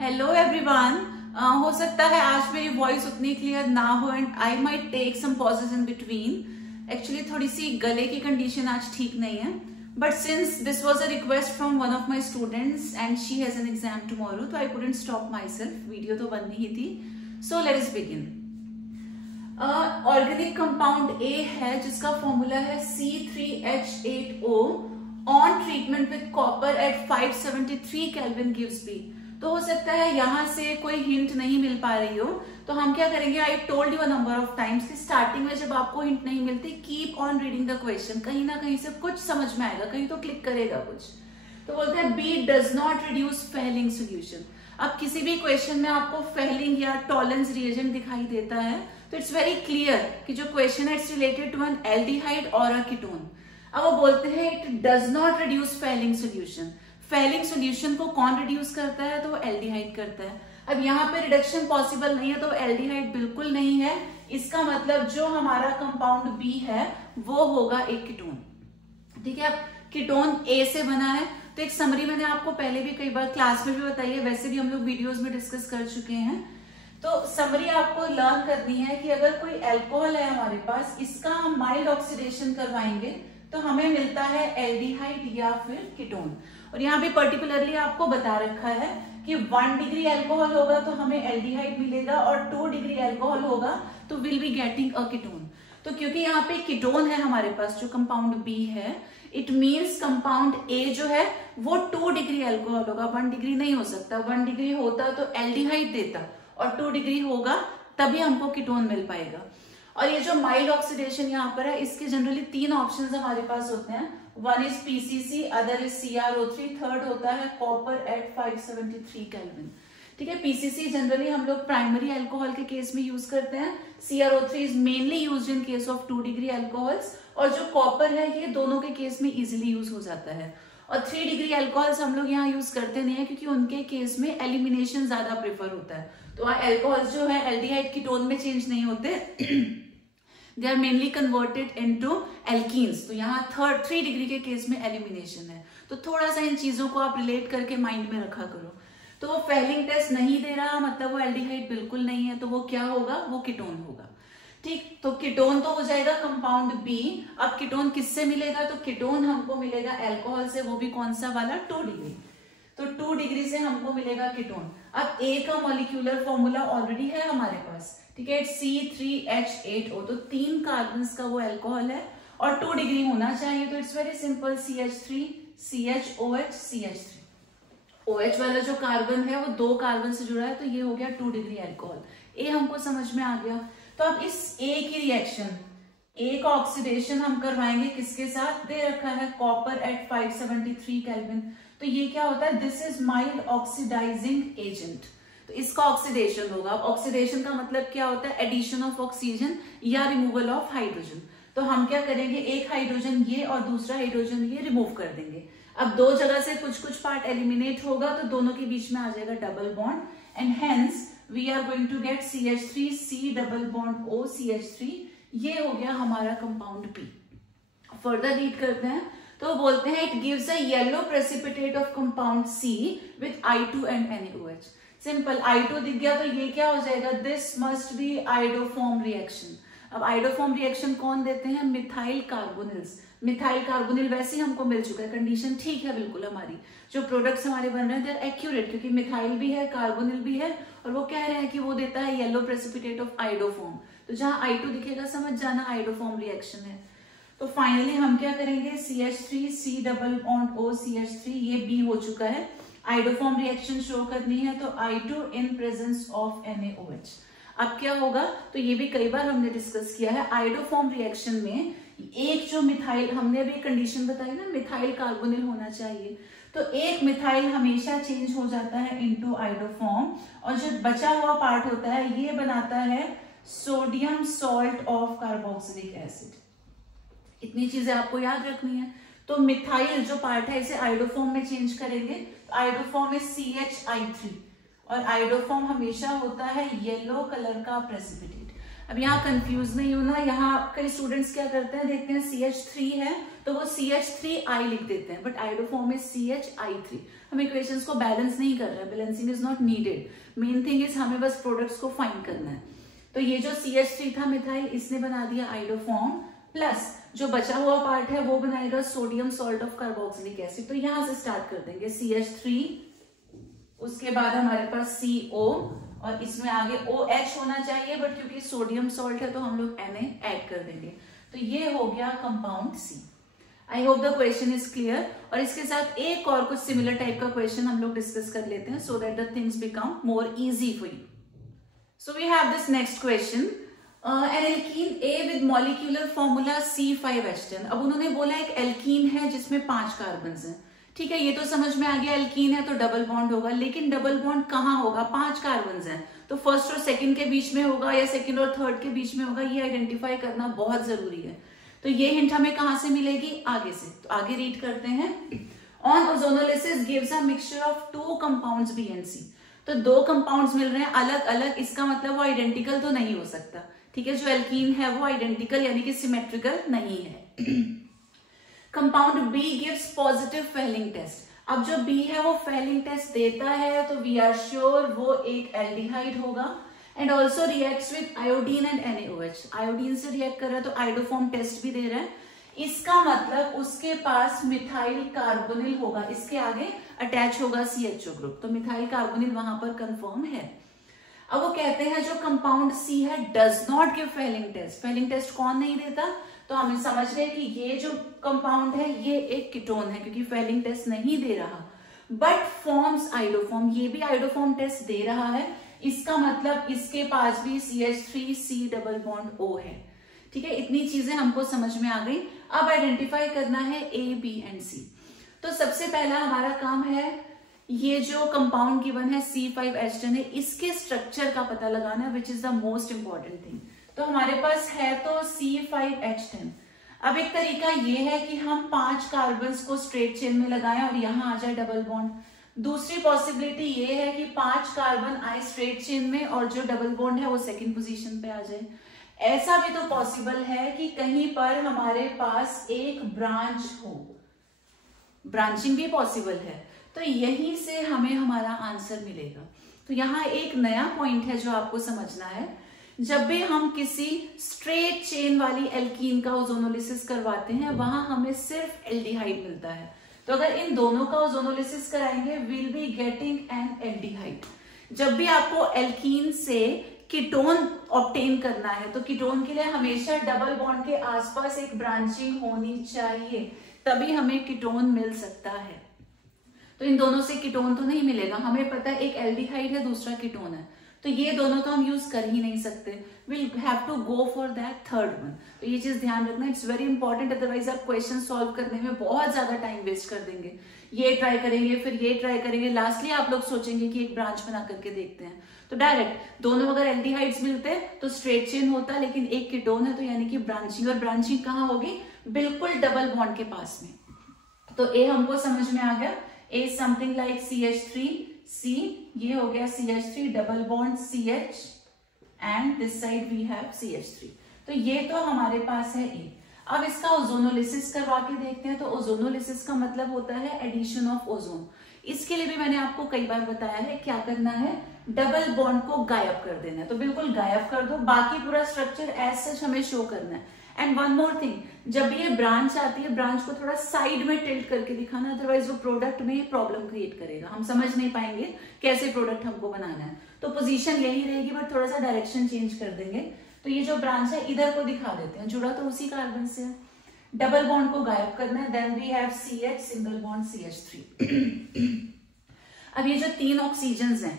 Hello everyone. हो सकता है आज मेरी वॉइस उतनी क्लियर ना हो and I might take some pauses in between. Actually थोड़ी सी गले की कंडीशन आज ठीक नहीं है, but since this was a request from one of my students and she has an exam tomorrow, तो I couldn't stop myself. Video तो बननी ही थी, so let us begin. Organic compound A है जिसका फॉर्मूला है C3H8O on treatment with copper at 573 kelvin gives B. तो हो सकता है यहां से कोई हिंट नहीं मिल पा रही हो, तो हम क्या करेंगे, I told you a number of times कि स्टार्टिंग में जब आपको हिंट नहीं मिलती, keep on reading the question. कहीं ना कहीं से कुछ समझ में आएगा, कहीं तो क्लिक करेगा कुछ। तो बोलते हैं B does not reduce Fehling solution. अब किसी भी क्वेश्चन में आपको फेलिंग या टॉलेंस रिएजेंट दिखाई देता है तो इट्स वेरी क्लियर कि जो क्वेश्चन है it's related to an aldehyde और अ कीटोन। अब वो बोलते हैं it does not reduce Fehling solution. Fehling solution को कौन रिड्यूस करता है? तो वो एल्डिहाइड करता है। अब यहाँ पे रिडक्शन पॉसिबल नहीं है, तो एल्डिहाइड बिल्कुल नहीं है। इसका मतलब जो हमारा कंपाउंड बी है वो होगा एक कीटोन। ठीक है, अब कीटोन ए से बना है। तो एक समरी मैंने आपको पहले भी कई बार क्लास में भी बताई है, वैसे भी हम लोग वीडियोस में डिस्कस कर चुके हैं। तो समरी आपको लर्न करनी है कि अगर कोई एल्कोहल है हमारे पास, इसका हम माइल्ड ऑक्सीडेशन करवाएंगे तो हमें मिलता है एल्डिहाइड या फिर कीटोन। और यहाँ भी पर्टिकुलरली आपको बता रखा है कि 1 डिग्री एल्कोहल होगा तो हमें एल्डिहाइड मिलेगा और 2 डिग्री एल्कोहल होगा तो will be getting a ketone. तो क्योंकि यहाँ पे कीटोन है हमारे पास, जो कंपाउंड बी है, इट मीन्स कंपाउंड ए जो है वो 2 डिग्री एल्कोहल होगा, 1 डिग्री नहीं हो सकता। 1 डिग्री होता तो एल्डिहाइड देता और 2 डिग्री होगा तभी हमको कीटोन मिल पाएगा। और ये जो माइल्ड ऑक्सीडेशन यहाँ पर है, इसके जनरली 3 ऑप्शंस हमारे पास होते हैं। One is PCC, other is CrO3, third होता है कॉपर एट 573 केल्विन। ठीक है, पीसीसी जनरली हम लोग प्राइमरी अल्कोहल के केस में यूज करते हैं। CrO3 is mainly used in case of 2 degree alcohols, और जो कॉपर है ये दोनों के केस में इजिली यूज हो जाता है। और 3 डिग्री अल्कोहल्स हम लोग यहाँ यूज करते नहीं है क्योंकि उनके केस में एलिमिनेशन ज्यादा प्रेफर होता है। तो अल्कोहल्स जो है एल्डिहाइड कीटोन में चेंज नहीं होते, they are mainly converted into alkenes. तो यहाँ 3 डिग्री के केस में एलिमिनेशन है। तो थोड़ा सा इन चीजों को आप रिलेट करके माइंड में रखा करो। तो वो फेलिंग टेस्ट नहीं दे रहा, मतलब वो एल्डिहाइड बिल्कुल नहीं है, तो वो क्या होगा, वो कीटोन होगा। ठीक, तो कीटोन तो हो जाएगा कंपाउंड बी। अब कीटोन किससे मिलेगा? तो कीटोन हमको मिलेगा एल्कोहल से, वो भी कौन सा वाला, 2 डिग्री। तो 2 डिग्री से हमको मिलेगा कीटोन। अब ए का मॉलिक्यूलर फॉर्मूला ऑलरेडी है हमारे पास, ठीक है, C3H8O। तो 3 कार्बन का वो एल्कोहल है और 2 डिग्री होना चाहिए। तो it's very simple, CH3 CHOH CH3। OH वाला जो कार्बन है वो 2 कार्बन से जुड़ा है, तो ये हो गया 2 डिग्री एल्कोहल। ए हमको समझ में आ गया। तो अब इस ए की रिएक्शन, ए का ऑक्सीडेशन हम करवाएंगे किसके साथ? दे रखा है कॉपर एट 573 केल्विन। तो ये क्या होता है? This is mild oxidising agent. तो इसका ऑक्सीडेशन होगा। ऑक्सीडेशन का मतलब क्या होता है? एडिशन ऑफ ऑक्सीजन या रिमूवल ऑफ हाइड्रोजन। तो हम क्या करेंगे, एक हाइड्रोजन ये और दूसरा हाइड्रोजन ये रिमूव कर देंगे। अब 2 जगह से कुछ पार्ट एलिमिनेट होगा तो दोनों के बीच में आ जाएगा double bond, and hence we are going to get CH3 C double bond O CH3। ये हो गया हमारा कंपाउंड बी। फर्दर रीड करते हैं तो बोलते हैं it gives a yellow precipitate of compound C with I2 and NaOH। Simple, I2 दिख गया तो ये क्या हो जाएगा, this must be iodoform reaction. अब आइडोफॉर्म रिएक्शन कौन देते हैं? Methyl carbonyls. मिथाइल कार्बोनिल वैसे ही हमको मिल चुका है, कंडीशन ठीक है बिल्कुल। हमारी जो प्रोडक्ट्स हमारे बन रहे हैं दे आर एक्यूरेट, क्योंकि मिथाइल भी है कार्बोनिल भी है, और वो कह रहे हैं कि वो देता है येलो प्रेसिपिटेट ऑफ आइडोफॉर्म। तो जहां I2 दिखेगा समझ जाना आइडोफॉर्म रिएक्शन है। तो फाइनली हम क्या करेंगे, CH3 C double bond O CH3, ये बी हो चुका है। आइडोफॉर्म रिएक्शन शो करनी है तो I2 in presence of NaOH। अब क्या होगा, तो ये भी कई बार हमने डिस्कस किया है। आइडोफॉर्म रिएक्शन में एक जो मिथाइल, हमने भी कंडीशन बताई ना, मिथाइल कार्बोनिल होना चाहिए। तो एक मिथाइल हमेशा चेंज हो जाता है इनटू आइडोफॉर्म, और जो बचा हुआ पार्ट होता है ये बनाता है sodium salt of carboxylic acid. इतनी चीजें आपको याद रखनी है। तो मिथाइल जो पार्ट है इसे आइडोफॉर्म में चेंज करेंगे। आइडोफॉर्म में CHI3, और आइडोफॉर्म हमेशा होता है येलो कलर का प्रेसिपिटेट। अब यहाँ कंफ्यूज नहीं होना, यहाँ कई स्टूडेंट्स क्या करते हैं, देखते हैं CH3 है तो वो CH3I लिख देते हैं, बट आयोडोफॉर्म इज CHI3। हम इक्वेशंस को बैलेंस नहीं कर रहे हैं, balancing is not needed, main thing is हमें बस प्रोडक्ट्स को फाइंड करना है। तो ये जो CH3 था मिथाइल, इसने बना दिया आयोडोफॉर्म, प्लस जो बचा हुआ पार्ट है वो बनाएगा sodium salt of carboxylic acid. तो यहां से स्टार्ट कर देंगे CH3, उसके बाद हमारे पास CO और इसमें आगे OH होना चाहिए, बट क्योंकि सोडियम सॉल्ट है तो हम लोग Na ऐड कर देंगे। तो ये हो गया compound C। I hope the question is clear. और इसके साथ एक और कुछ सिमिलर टाइप का क्वेश्चन हम लोग डिस्कस कर लेते हैं, so that the things become more easy for you. So we have this next question, an alkene A with molecular formula C5H10। अब उन्होंने बोला एक एल्कीन है जिसमें 5 कार्बन हैं, ठीक है, ये तो समझ में आ गया, एल्कीन है तो डबल बॉन्ड होगा, लेकिन डबल बॉन्ड कहाँ होगा, 5 कार्बन हैं तो फर्स्ट और सेकंड के बीच में होगा या सेकंड और थर्ड के बीच में होगा, ये आइडेंटिफाई करना बहुत जरूरी है। तो ये हिंट हमें कहां से मिलेगी, आगे से। तो आगे रीड करते हैं, on ozonolysis gives a mixture of 2 compounds B and C। तो 2 कंपाउंड्स मिल रहे हैं अलग अलग, इसका मतलब वो आइडेंटिकल तो नहीं हो सकता, ठीक है, जो एल्कीन है वो आइडेंटिकल यानी कि सिमेट्रिकल नहीं है। Compound B gives positive Fehling test. अब जो B है वो फेलिंग टेस्ट देता है तो वी आर श्योर वो एक एल्डिहाइड होगा, and also reacts with iodine and NaOH। Iodine से रिएक्ट कर रहा है तो आयोडोफॉर्म टेस्ट भी दे रहा है, इसका मतलब उसके पास मिथाइल कार्बोनिल होगा, इसके आगे अटैच होगा CHO ग्रुप, तो मिथाइल कार्बोनिल वहां पर कंफर्म है। अब वो कहते हैं जो कंपाउंड C है does not give Fehling test. Fehling test कौन नहीं देता, तो हम समझ रहे हैं कि ये जो कंपाउंड है ये एक कीटोन है क्योंकि फेलिंग टेस्ट नहीं दे रहा, बट फॉर्म्स आयोडोफॉर्म, ये भी आयोडोफॉर्म टेस्ट दे रहा है, इसका मतलब इसके पास भी CH3C डबल बॉन्ड O है, ठीक है। इतनी चीजें हमको समझ में आ गई। अब आइडेंटिफाई करना है A, B एंड C। तो सबसे पहला हमारा काम है ये जो कंपाउंड गिवन है C5H10 है, इसके स्ट्रक्चर का पता लगाना, which is the most important thing. तो हमारे पास है तो C5H10। अब एक तरीका ये है कि हम 5 कार्बन्स को स्ट्रेट चेन में लगाएं और यहां आ जाए डबल बॉन्ड। दूसरी पॉसिबिलिटी ये है कि 5 कार्बन आए स्ट्रेट चेन में और जो डबल बॉन्ड है वो सेकंड पोजीशन पे आ जाए। ऐसा भी तो पॉसिबल है कि कहीं पर हमारे पास एक ब्रांच हो, ब्रांचिंग भी पॉसिबल है, तो यहीं से हमें हमारा आंसर मिलेगा। तो यहाँ एक नया पॉइंट है जो आपको समझना है, जब भी हम किसी स्ट्रेट चेन वाली एल्कीन का ओजोनोलिसिस करवाते हैं वहां हमें सिर्फ एल्डिहाइड मिलता है, तो अगर इन दोनों का ओजोनोलिसिस कराएंगे will be getting an aldehyde. जब भी आपको एल्कीन से कीटोन ऑब्टेन करना है तो कीटोन के लिए हमेशा डबल बॉन्ड के आसपास एक ब्रांचिंग होनी चाहिए, तभी हमें कीटोन मिल सकता है। तो इन दोनों से कीटोन तो नहीं मिलेगा, हमें पता है एक एल्डिहाइड है दूसरा कीटोन है, तो ये दोनों तो हम यूज कर ही नहीं सकते, will have to go for that third one. तो ये चीज ध्यान रखना, इट्स वेरी इंपॉर्टेंट, अदरवाइज आप क्वेश्चन सॉल्व करने में बहुत ज्यादा टाइम वेस्ट कर देंगे। ये ट्राई करेंगे फिर ये ट्राई करेंगे, लास्टली आप लोग सोचेंगे कि एक ब्रांच बना करके देखते हैं। तो डायरेक्ट दोनों अगर एल्डिहाइड्स मिलते तो स्ट्रेट चेन होता, लेकिन एक कीटोन है तो यानी कि ब्रांचिंग, और ब्रांचिंग कहाँ होगी, बिल्कुल डबल बॉन्ड के पास में। तो ए हमको समझ में आ गया, ए समथिंग लाइक CH3C, ये हो गया CH3 double bond CH and this side we have CH3। तो ये तो हमारे पास है ए। अब इसका ओजोनोलिसिस करवा के देखते हैं। तो ओजोनोलिसिस का मतलब होता है एडिशन ऑफ ओजोन। इसके लिए भी मैंने आपको कई बार बताया है, क्या करना है, डबल बॉन्ड को गायब कर देना है। तो बिल्कुल गायब कर दो, बाकी पूरा स्ट्रक्चर एज सच हमें शो करना है। एंड वन मोर थिंग, जब भी ये ब्रांच आती है ब्रांच को थोड़ा साइड में टिल्ट करके दिखाना, अदरवाइज वो प्रोडक्ट में प्रॉब्लम क्रिएट करेगा, हम समझ नहीं पाएंगे कैसे प्रोडक्ट हमको बनाना है। तो पोजीशन यही रहेगी बट थोड़ा सा डायरेक्शन चेंज कर देंगे। तो ये जो ब्रांच है इधर को दिखा देते हैं, जुड़ा तो उसी कार्बन से है, डबल बॉन्ड को गायब करना है। Then we have CH single bond CH3। अब ये जो 3 ऑक्सीजन हैं,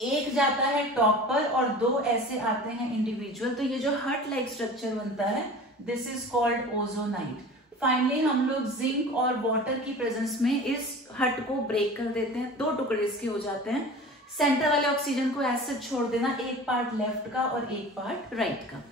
एक जाता है टॉप पर और 2 ऐसे आते हैं इंडिविजुअल, तो ये जो हट लाइक स्ट्रक्चर बनता है this is called ozonide. Finally हम लोग जिंक और वाटर की प्रेजेंस में इस हट को ब्रेक कर देते हैं, 2 टुकड़े इसके हो जाते हैं। सेंटर वाले ऑक्सीजन को ऐसे छोड़ देना, एक पार्ट लेफ्ट का और एक पार्ट राइट का।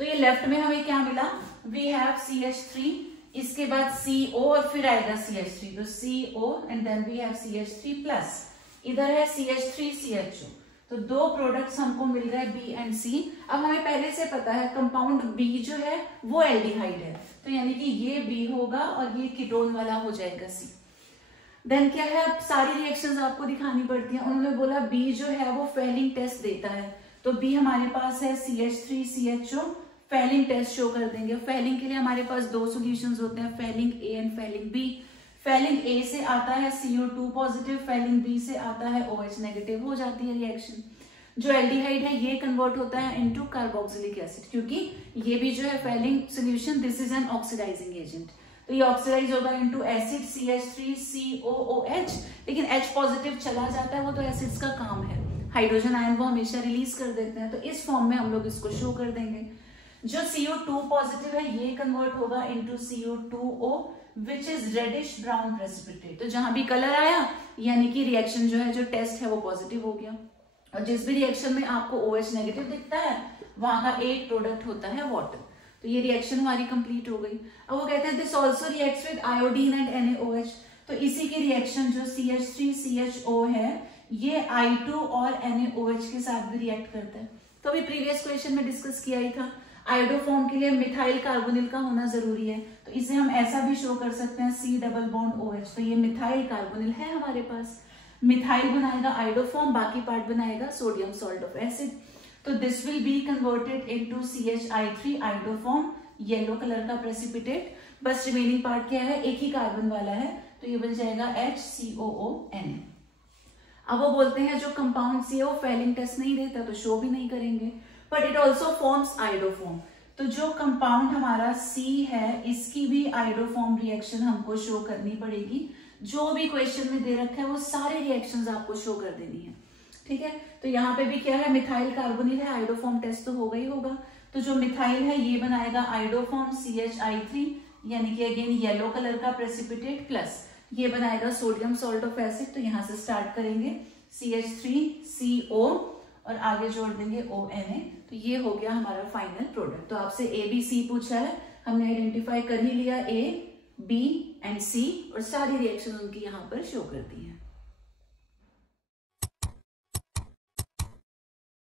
तो ये लेफ्ट में हमें क्या मिला, वी हैव CH3, इसके बाद CO और फिर आएगा CH3, तो CO and then we have CH3 plus, इधर है CH3 CHO, तो दो प्रोडक्ट्स हमको मिल गए बी एंड सी। अब हमें पहले से पता है कंपाउंड बी जो है वो एल्डिहाइड है, तो यानी कि ये बी होगा और ये कीटोन वाला हो जाएगा सी। देन क्या है, अब सारी रिएक्शंस आपको दिखानी पड़ती हैं। उन्होंने बोला बी जो है वो फेलिंग टेस्ट देता है, तो बी हमारे पास है CH3CHO, फेलिंग टेस्ट शो कर देंगे। फेलिंग के लिए हमारे पास दो सॉल्यूशंस होते हैं, Fehling A and Fehling B. Fehling A से आता है CO2 पॉजिटिव, फेलिंग बी से आता है OH नेगेटिव, हो जाती है रिएक्शन। जो एल्डिहाइड है ये कन्वर्ट होता है इनटू कार्बोक्सिलिक एसिड, क्योंकि ये भी जो है Fehling solution, this is an oxidising agent, तो ये ऑक्सीडाइज होगा इनटू एसिड CH3COOH, लेकिन H पॉजिटिव चला जाता है, वो तो एसिड्स का काम है, हाइड्रोजन आयन वो हमेशा रिलीज कर देते हैं, तो इस फॉर्म में हम लोग इसको शो कर देंगे। जो CO2 पॉजिटिव है ये कन्वर्ट होगा into CO2O which is reddish brown precipitate, तो जहां भी कलर आया यानी कि रिएक्शन जो है, जो टेस्ट है वो पॉजिटिव हो गया। और जिस भी रिएक्शन में आपको OH नेगेटिव दिखता है वहां का एक प्रोडक्ट होता है वाटर, तो ये रिएक्शन हमारी कंप्लीट हो गई। अब वो कहते हैं this also reacts with iodine and NaOH, तो इसी की रिएक्शन जो CH3CHO है ये I2 और NaOH के साथ भी रिएक्ट करता है। तो अभी प्रीवियस क्वेश्चन में डिस्कस किया ही था, आयोडोफॉर्म के लिए मिथाइल कार्बोनिल का होना जरूरी है, तो इसे हम ऐसा भी शो कर सकते हैं C डबल बॉन्ड OH, तो ये मिथाइल कार्बोनिल है हमारे पास। मिथाइल बनाएगा आयोडोफॉर्म, बाकी पार्ट बनाएगा सोडियम सॉल्ट ऑफ एसिड, तो this will be converted into CH3 iodoform, yellow colour का प्रेसिपिटेट। बस रिमेनिंग पार्ट क्या है, एक ही कार्बन वाला है, तो ये बन जाएगा HCOONA। अब वो बोलते हैं जो कंपाउंड सी है वो फेलिंग टेस्ट नहीं देता, तो शो भी नहीं करेंगे, but it also forms iodoform, तो जो कंपाउंड हमारा C है इसकी भी आयोडोफॉर्म रिएक्शन हमको शो करनी पड़ेगी। जो भी क्वेश्चन में दे रखा है वो सारे रिएक्शंस आपको शो कर देनी है, ठीक है। तो यहाँ पे भी क्या है, मिथाइल कार्बोनिल है, आयोडोफॉर्म टेस्ट तो होगा ही होगा, तो जो मिथाइल है ये बनाएगा आयोडोफॉर्म CH3, यानी कि अगेन येलो कलर का प्रेसिपिटेट, प्लस ये बनाएगा सोडियम सॉल्ट ऑफ एसिड, तो यहाँ से स्टार्ट करेंगे CH3CO और आगे जोड़ देंगे ONA, तो ये हो गया हमारा फाइनल प्रोडक्ट। तो आपसे ABC पूछा है, हमने आइडेंटिफाई कर ही लिया A, B एंड C और सारी रिएक्शन उनकी यहाँ पर शो कर दी है।